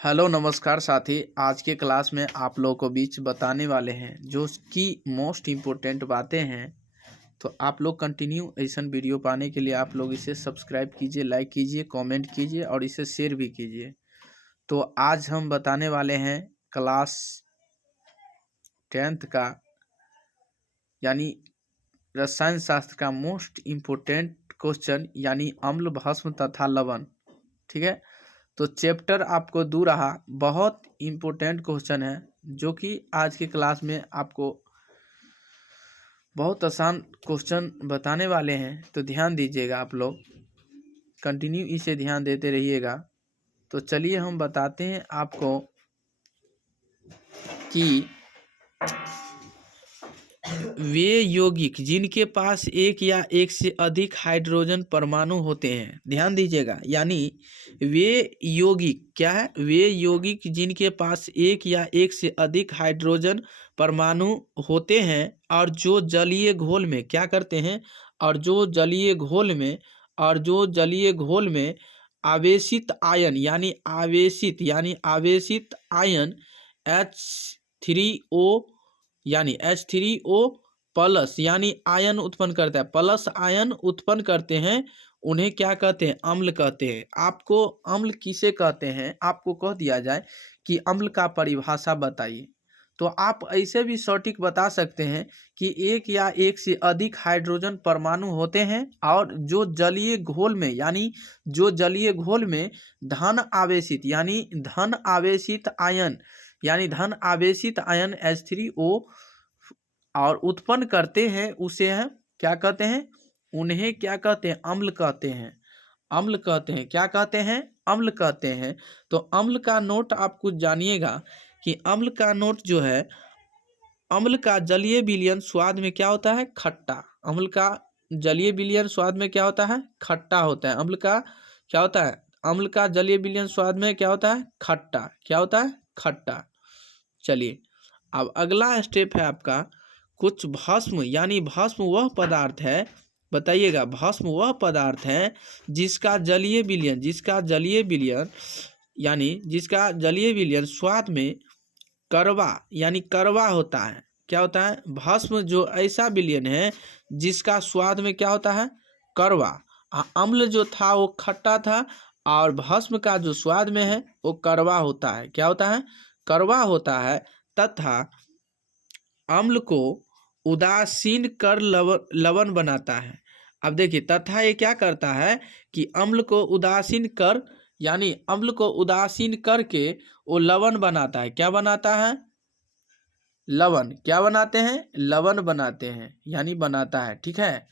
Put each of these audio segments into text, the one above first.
Hello नमस्कार साथी। आज के क्लास में आप लोगों को बीच बताने वाले हैं जो कि मोस्ट इम्पोर्टेंट बातें हैं। तो आप लोग कंटिन्यू ऐसा वीडियो पाने के लिए आप लोग इसे सब्सक्राइब कीजिए, लाइक कीजिए, कमेंट कीजिए और इसे शेयर भी कीजिए। तो आज हम बताने वाले हैं क्लास 10th का यानी रसायन शास्त्र का मोस्ट इम्पोर्टेंट क्वेश्चन यानी अम्ल, भस्म तथा लवण। ठीक है, तो चैप्टर आपको दू रहा बहुत इम्पोर्टेंट क्वेश्चन है जो कि आज की क्लास में आपको बहुत आसान क्वेश्चन बताने वाले हैं। तो ध्यान दीजिएगा, आप लोग कंटिन्यू इसे ध्यान देते रहिएगा। तो चलिए हम बताते हैं आपको कि वे यौगिक जिनके पास एक या एक से अधिक हाइड्रोजन परमाणु होते हैं, ध्यान दीजिएगा, यानी वे यौगिक क्या है, वे यौगिक जिनके पास एक या एक से अधिक हाइड्रोजन परमाणु होते हैं और जो जलीय घोल में क्या करते हैं, और जो जलीय घोल में आवेशित आयन आवेशित आयन H3O यानी H3O प्लस यानी आयन उत्पन्न करता है, प्लस आयन उत्पन्न करते हैं, उन्हें क्या कहते हैं, अम्ल कहते हैं। आपको अम्ल किसे कहते हैं आपको कह दिया जाए कि अम्ल का परिभाषा बताइए, तो आप ऐसे भी सटीक बता सकते हैं कि एक या एक से अधिक हाइड्रोजन परमाणु होते हैं और जो जलीय घोल में धन आवेशित आयन H3O और उत्पन्न करते हैं, उसे है क्या कहते हैं, उन्हें क्या कहते हैं, अम्ल कहते हैं। क्या कहते हैं, अम्ल कहते हैं। तो अम्ल का नोट आप कुछ जानिएगा कि अम्ल का नोट जो है, अम्ल का जलीय विलयन स्वाद में क्या होता है, खट्टा। अम्ल का जलीय विलयन स्वाद में क्या होता है, खट्टा होता है। अम्ल का क्या होता है, अम्ल का जलीय विलयन स्वाद में क्या होता है, खट्टा। क्या होता है, खट्टा। चलिए, अब अगला स्टेप है आपका कुछ भस्म, यानी भस्म वह पदार्थ है, बताइएगा, भस्म वह पदार्थ है जिसका जलीय विलयन स्वाद में कड़वा होता है। क्या होता है, भस्म जो ऐसा विलयन है जिसका स्वाद में क्या होता है, कड़वा। अम्ल जो था वो खट्टा था और भस्म का जो स्वाद में है वो कड़वा होता है। क्या होता है, कड़वा होता है। तथा अम्ल को उदासीन कर लवण बनाता है। अब देखिए, तथा ये क्या करता है कि अम्ल को उदासीन करके वो लवण बनाता है। क्या बनाता है, लवण। क्या बनाते हैं, लवण बनाते हैं, यानी बनाता है। ठीक है,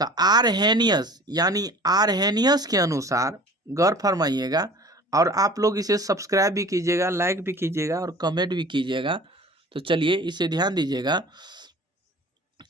तो आरहेनियस के अनुसार गौर फरमाइएगा और आप लोग इसे सब्सक्राइब भी कीजिएगा, लाइक भी कीजिएगा और कमेंट भी कीजिएगा। तो चलिए इसे ध्यान दीजिएगा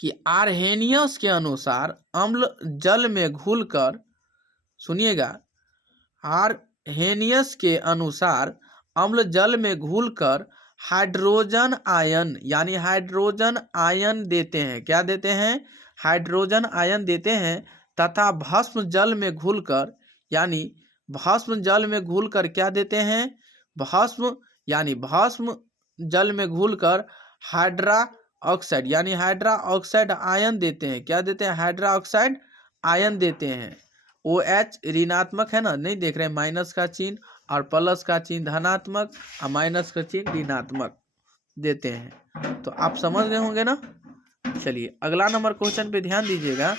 कि आरहेनियस के अनुसार अम्ल जल में घुलकर, सुनिएगा, आरहेनियस के अनुसार अम्ल जल में घुलकर हाइड्रोजन आयन देते हैं। क्या देते हैं, हाइड्रोजन आयन देते हैं। तथा भस्म जल में घुलकर क्या देते हैं, भस्म जल में घुलकर हाइड्रा ऑक्साइड आयन देते हैं। क्या देते हैं, हाइड्रा ऑक्साइड आयन देते हैं। OH ऋणात्मक है ना, नहीं देख रहे हैं, माइनस का चिन्ह और प्लस का चिन्ह धनात्मक और माइनस का चिन्ह ऋणात्मक देते हैं। तो आप समझ गए होंगे ना। चलिए अगला नंबर क्वेश्चन पे ध्यान दीजिएगा।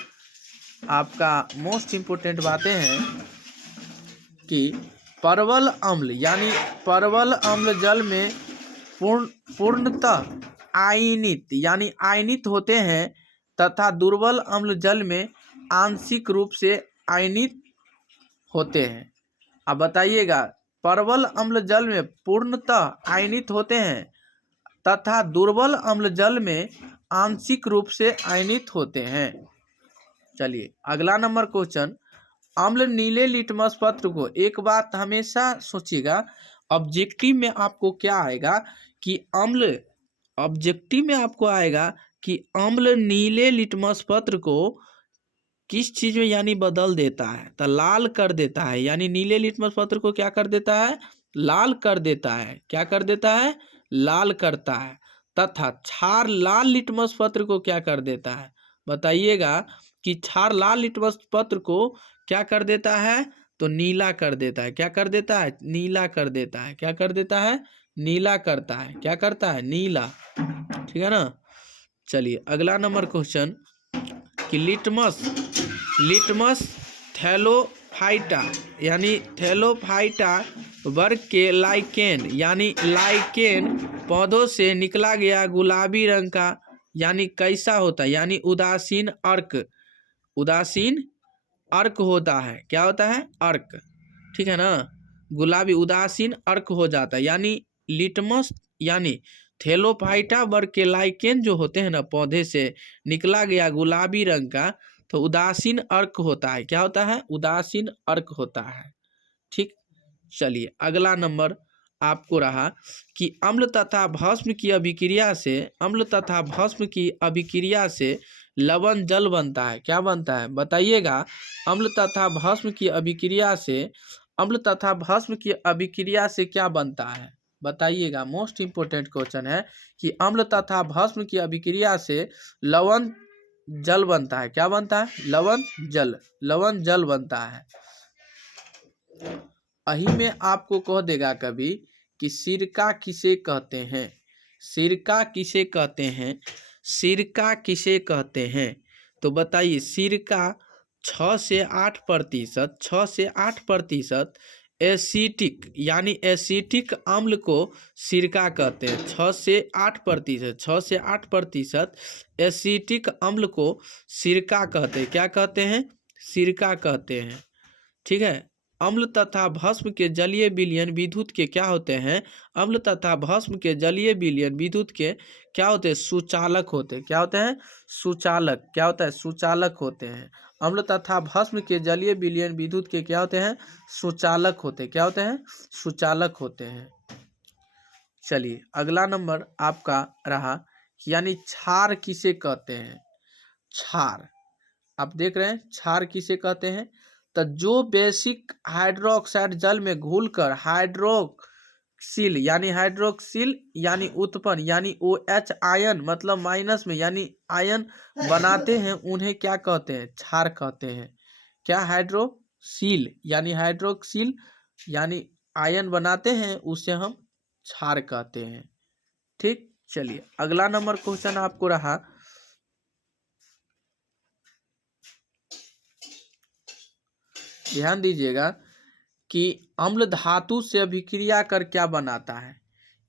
आपका मोस्ट इम्पोर्टेंट बातें हैं कि परवल अम्ल जल में पूर्णतः आयनित होते हैं तथा दुर्बल अम्ल जल में आंशिक रूप से आयनित होते हैं। अब बताइएगा, परवल अम्ल जल में पूर्णतः आयनित होते हैं तथा दुर्बल अम्ल जल में आंशिक रूप से आयनित होते हैं। चलिए अगला नंबर क्वेश्चन, अम्ल नीले लिटमस पत्र को, एक बात हमेशा सोचिएगा, ऑब्जेक्टिव में आपको क्या आएगा कि अम्ल नीले लिटमस पत्र को किस चीज में यानी बदल देता है, तो लाल कर देता है। यानी नीले लिटमस पत्र को क्या कर देता है, लाल कर देता है। क्या कर देता है? लाल करता है। तथा क्षार लाल लिटमस पत्र को क्या कर देता है? बताइएगा कि क्षार लाल लिटमस पत्र को क्या कर देता है? तो नीला कर देता है। क्या कर देता है? नीला कर देता है। क्या कर देता है? नीला करता है। क्या करता है? नीला। ठीक है ना। चलिए अगला नंबर क्वेश्चन कि लिटमस थैलोफाइटा यानी थैलोफाइटा वर्ग के लाइकेन यानी लाइकेन पौधों से निकला गया गुलाबी रंग का यानी कैसा होता है? यानी उदासीन अर्क होता है। क्या होता है? अर्क। ठीक है ना। गुलाबी उदासीन अर्क हो जाता है। यानी लिटमस यानी थैलोफाइटा वर्ग के लाइकेन जो होते हैं ना पौधे से निकला गया गुलाबी रंग का, तो उदासीन अर्क होता है। क्या होता है? उदासीन अर्क होता है। ठीक। चलिए अगला नंबर आपको रहा कि अम्ल तथा भस्म की अभिक्रिया से लवण जल बनता है। क्या बनता है? बताइएगा। अम्ल तथा भस्म की अभिक्रिया से क्या बनता है? बताइएगा। मोस्ट इंपोर्टेंट क्वेश्चन है कि अम्ल तथा भस्म की अभिक्रिया से लवण जल बनता है। क्या बनता है? लवण जल बनता है। अही में आपको कह देगा कभी कि सिरका किसे कहते हैं? सिरका किसे कहते हैं? तो बताइए। सिरका 6 से 8% एसिटिक अम्ल को सिरका कहते हैं। 6 से 8% एसिटिक अम्ल को सिरका कहते हैं। क्या कहते हैं? सिरका कहते हैं। ठीक है। अम्ल तथा भस्म के जलीय विलयन विद्युत के क्या होते हैं? अम्ल तथा भस्म के जलीय विलयन विद्युत के क्या होते हैं? सुचालक होते हैं। क्या होते हैं? सुचालक। क्या होता है? सुचालक होते हैं। अम्ल तथा भस्म के जलीय विलयन विद्युत के क्या होते हैं? सुचालक होते हैं। क्या होते हैं? सुचालक होते हैं। चलिए अगला नंबर आपका रहा यानी क्षार किसे कहते हैं? क्षार आप देख रहे हैं। क्षार किसे कहते हैं? तो जो बेसिक हाइड्रोक्साइड जल में घुलकर हाइड्रोक्सिल यानी उत्पन्न यानी OH आयन मतलब माइनस में यानी आयन बनाते हैं, उन्हें क्या कहते हैं? क्षार कहते हैं। क्या? हाइड्रोक्सिल यानी आयन बनाते हैं, उसे हम क्षार कहते हैं। ठीक। चलिए अगला नंबर क्वेश्चन आपको रहा ध्यान दीजिएगा कि अम्ल धातु से अभिक्रिया कर क्या बनाता है?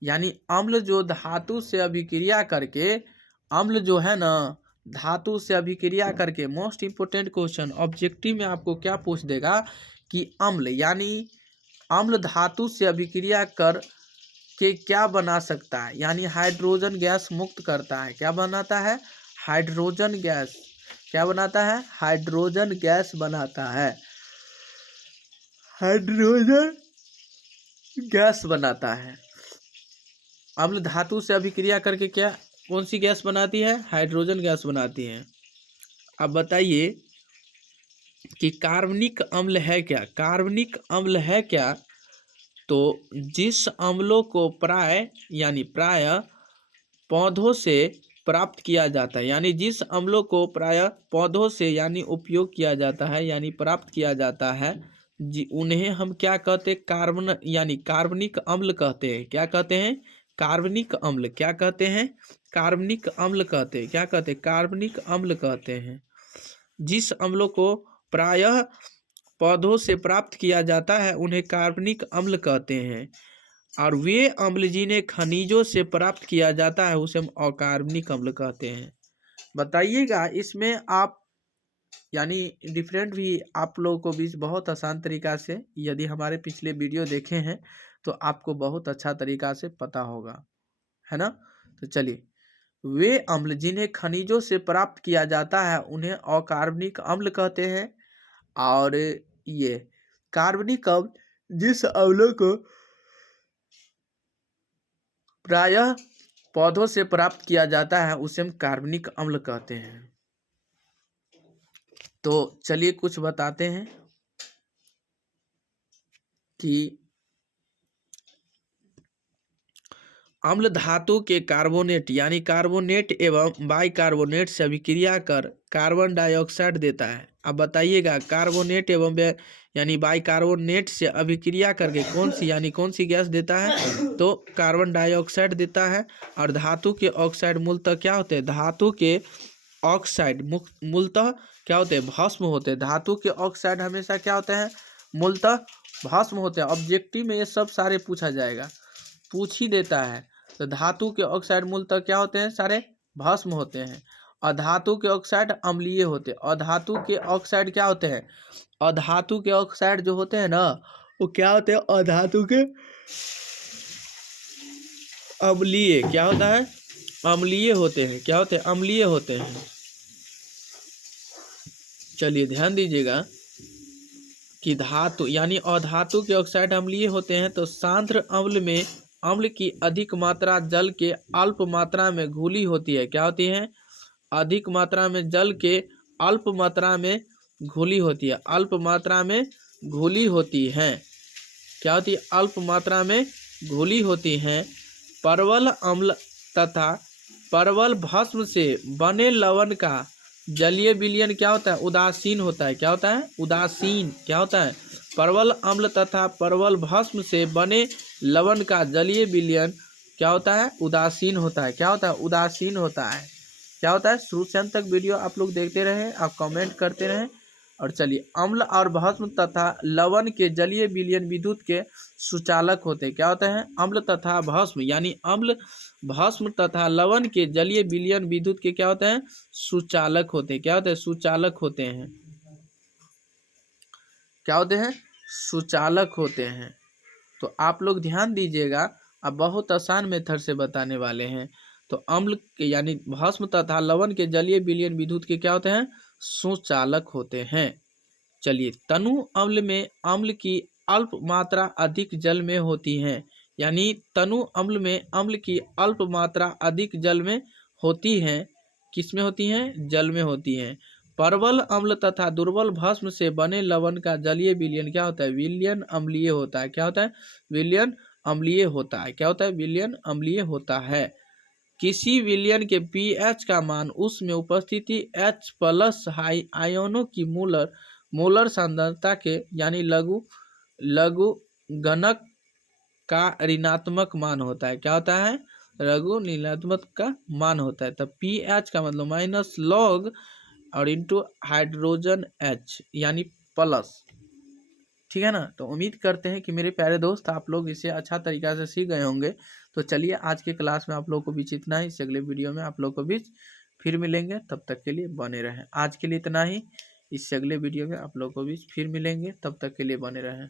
यानी अम्ल जो धातु से अभिक्रिया करके अम्ल जो है ना धातु से अभिक्रिया करके मोस्ट इंपोर्टेंट क्वेश्चन ऑब्जेक्टिव में आपको क्या पूछ देगा कि अम्ल यानी अम्ल धातु से अभिक्रिया कर के क्या बना सकता है? यानी हाइड्रोजन गैस मुक्त करता है। क्या बनाता है? Hydrogen gas. क्या बनाता है? हाइड्रोजन गैस बनाता है। हाइड्रोजन गैस बनाता है। अम्ल धातु से अभिक्रिया करके क्या कौन सी गैस बनाती है? हाइड्रोजन गैस बनाती है। अब बताइए कि कार्बनिक अम्ल है क्या? कार्बनिक अम्ल है क्या? तो जिस अम्लों को प्राय पौधों से प्राप्त किया जाता है, यानी जिस अम्लों को प्राय पौधों से यानी उपयोग किया जाता है यानी प्राप्त किया जाता है, उन्हें हम क्या कहते हैं? कार्बनिक अम्ल कहते हैं। क्या कहते हैं? कार्बनिक अम्ल। क्या कहते हैं? कार्बनिक अम्ल कहते हैं। क्या कहते हैं? कार्बनिक अम्ल कहते हैं। जिस अम्लों को प्रायः पौधों से प्राप्त किया जाता है उन्हें कार्बनिक अम्ल कहते हैं। और वे अम्ल जिन्हें खनिजों से प्राप्त किया जाता है उसे हम अकार्बनिक अम्ल कहते हैं। बताइएगा इसमें आप यानी डिफरेंट भी आप लोगों को भी बहुत आसान तरीका से यदि हमारे पिछले वीडियो देखे हैं तो आपको बहुत अच्छा तरीका से पता होगा, है ना। तो चलिए वे अम्ल जिन्हें खनिजों से प्राप्त किया जाता है उन्हें अकार्बनिक अम्ल कहते हैं। और ये कार्बनिक अम्ल जिस अम्लों को प्रायः पौधों से प्राप्त किया जाता है उसे हम कार्बनिक अम्ल कहते हैं। तो चलिए कुछ बताते हैं कि अम्ल धातु के कार्बोनेट यानी कार्बोनेट एवं बाइकार्बोनेट से अभिक्रिया कर कार्बन डाइऑक्साइड देता है। अब बताइएगा कार्बोनेट एवं यानी बाइकार्बोनेट से अभिक्रिया करके कौन सी गैस देता है? तो कार्बन डाइऑक्साइड देता है। और धातु के ऑक्साइड मूलतः क्या होते हैं? धातु के ऑक्साइड मूलतः क्या होते हैं? भस्म होते हैं। धातु के ऑक्साइड हमेशा क्या होते हैं? मूलतः भस्म होते हैं। ऑब्जेक्टिव में ये सब सारे पूछा जाएगा, पूछ ही देता है। तो धातु के ऑक्साइड मूलतः क्या होते हैं? सारे भस्म होते हैं। और धातु के ऑक्साइड अम्लीय होते हैं। और धातु के ऑक्साइड क्या होते हैं? और धातु के ऑक्साइड जो होते हैं ना, वो क्या होते हैं? और धातु के अम्लीय क्या होता है? अम्लीय होते हैं। क्या होते हैं? अम्लीय होते हैं। चलिए ध्यान दीजिएगा कि धातु यानी अधातु के ऑक्साइड अम्लीय होते हैं। तो सांद्र अम्ल में अम्ल की अधिक मात्रा जल के अल्प मात्रा में घुली होती है। क्या होती है? अधिक मात्रा में जल के अल्प मात्रा में घुली होती है। अल्प मात्रा में घुली होती है। क्या होती है? अल्प मात्रा में घुली होती हैं। परवल अम्ल तथा परवल भस्म से बने लवण का जलीय विलयन क्या होता है? उदासीन होता है। क्या होता है? उदासीन। क्या होता है? परवल अम्ल तथा परवल भस्म से बने लवण का जलीय विलयन क्या होता है? उदासीन होता है। क्या होता है? उदासीन होता है। क्या होता है? शुरू से अंत तक वीडियो आप लोग देखते रहें, आप कमेंट करते रहें। और चलिए, अम्ल और भस्म तथा लवण के जलीय विलयन विद्युत के सुचालक होते हैं। क्या होते हैं? अम्ल तथा भस्म यानी अम्ल भस्म तथा लवण के जलीय विलयन विद्युत के क्या होते हैं? सुचालक होते हैं। क्या होते हैं? सुचालक होते हैं। क्या होते हैं? सुचालक होते हैं। तो आप लोग ध्यान दीजिएगा, अब बहुत आसान मेथड से बताने वाले हैं। तो अम्ल के यानी भस्म तथा लवण के जलीय विलयन विद्युत के क्या होते हैं? सुचालक होते हैं। चलिए, तनु अम्ल में अम्ल की अल्प मात्रा अधिक जल में होती है। यानी तनु अम्ल में अम्ल की अल्प मात्रा अधिक जल में होती है। किस में होती हैं? जल में होती हैं। परवल अम्ल तथा दुर्बल भस्म से बने लवण का जलीय विलयन क्या होता है? विलयन अम्लीय होता है। क्या होता है? विलयन अम्लीय होता है। क्या होता है? विलयन अम्लीय होता है। किसी विलयन के pH का मान उसमें उपस्थिति H+ हाई आयनों की मोलर सांद्रता के यानी लघु गणक का ऋणात्मक मान होता है। क्या होता है? लघु ऋणात्मक का मान होता है। तब pH का मतलब माइनस लॉग और इंटू हाइड्रोजन H यानी प्लस। ठीक है ना? तो उम्मीद करते हैं कि मेरे प्यारे दोस्त आप लोग इसे अच्छा तरीक़ा से सीख गए होंगे। तो चलिए, आज के क्लास में आप लोगों को बीच इतना ही। इस अगले वीडियो में आप लोगों को बीच फिर मिलेंगे, तब तक के लिए बने रहें। आज के लिए इतना ही। इससे अगले वीडियो में आप लोगों को बीच फिर मिलेंगे, तब तक के लिए बने रहें।